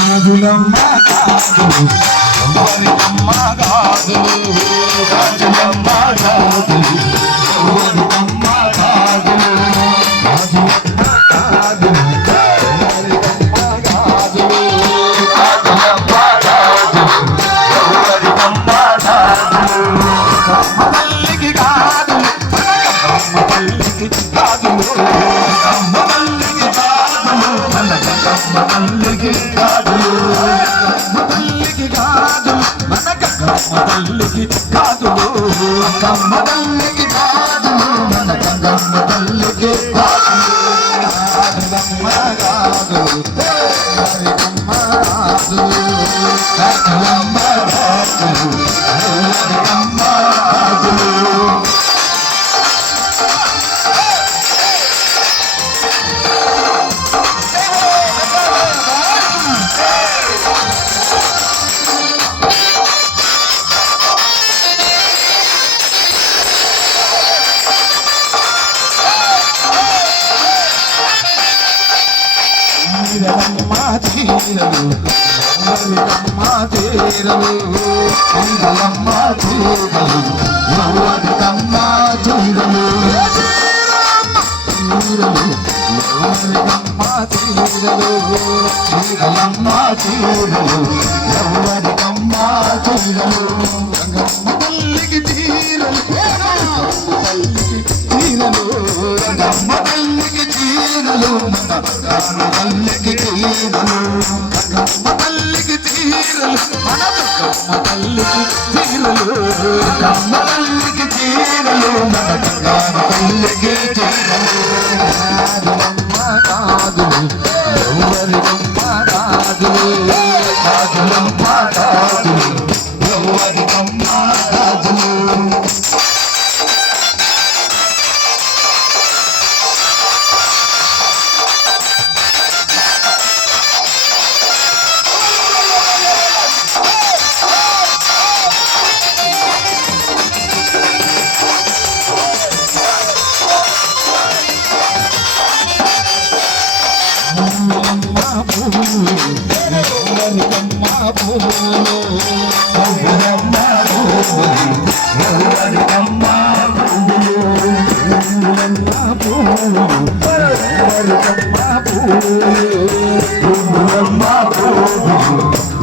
రాజులమ్మ గాజులు ఎవరికమ్మ గాజులు రాజులమ్మ గాజులు ఎవరికమ్మ గాజులు రాజులమ్మ గాజులు ఎవరికమ్మ గాజులు రాజులమ్మ గాజులు ఎవరికమ్మ గాజులు అమ్మ తల్లికి గాజులు అమ్మ తల్లికి గాజులు అమ్మ తల్లికి గాజులు అమ్మ తల్లికి గాజులు తల్లికి గాజులు అక్కమ్మ తల్లికి గాజులు మన గంగమ్మ తల్లికి గాజులు గాజులు హరికమ్మ గాజులు హరికమ్మ గాజులు హరికమ్మ గాజులు చీరలమ్మ చీరలు ఎవరికమ్మ చీరలు చీరలమ్మ చీరలు ఎవరికమ్మ చీరలు చీరలు ఎవరికమ్మ చీరలు చీరలమ్మ చీరలు ఎవరికమ్మ చీరలు రంగమ్మ తల్లికి చీరలు తల్లికి చీరలు రంగమ్మ తల్లికి చీరలు తల్లికి చీరలు రంగమ్మ తల్లికి చీరలు మన రంగమ్మ తల్లికి చీరలు రంగమ్మ తల్లికి చీరలు మన తల్లికి చీరలు రాజులమ్మ గాజులు ఎవరికమ్మ గాజులు రాజులమ్మ గాజులు ఎవరికమ్మ గాజులు ఎవరికమ్మ పూలు ఎవరమ్మ పూలు ఎవరికమ్మ పూలు ఎవరమ్మ పూలు ఎవరికమ్మ పూలు ఎవరమ్మ పూలు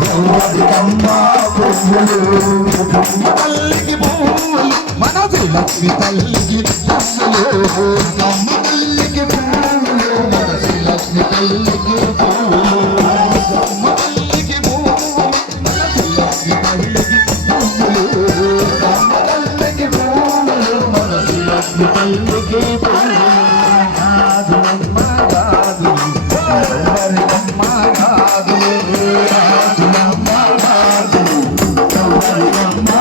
ఎవరికమ్మ పూలు తల్లికి పూలు మన లక్ష్మి తల్లికి పూలు అమ్మ తల్లికి పూలు మన లక్ష్మి తల్లికి పూలు రాజులమ్మ గాజులు ఎవరికమ్మ గాజులు రాజులమ్మ గాజులు ఎవరికమ్మ